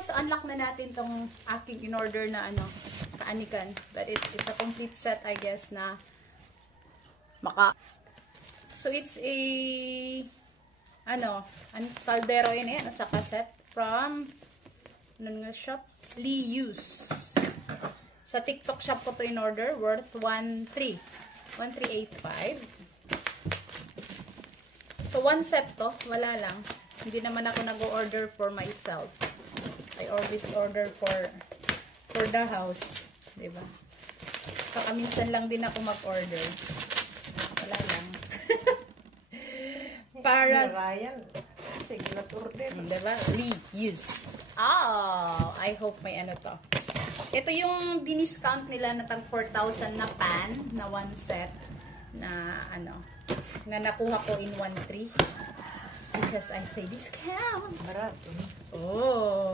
guys, unlock na natin tong aking in-order na ano, kaanikan. But it's a complete set, I guess, na So, it's a caldero yun yan, sa cassette from shop? Lius. Sa TikTok shop ko to in order, worth 1385. So, one set to, wala lang. Hindi naman ako nag-order for myself. I always order for the house. Diba? Saka minsan lang din ako mag-order. Wala lang. Para sige, order. Diba? Reuse. Oh, I hope may ano to. Ito yung diniscount nila na tag 4,000 na pan na one set na na nakuha ko in 1.3. Because I say discount. Barato. Oh.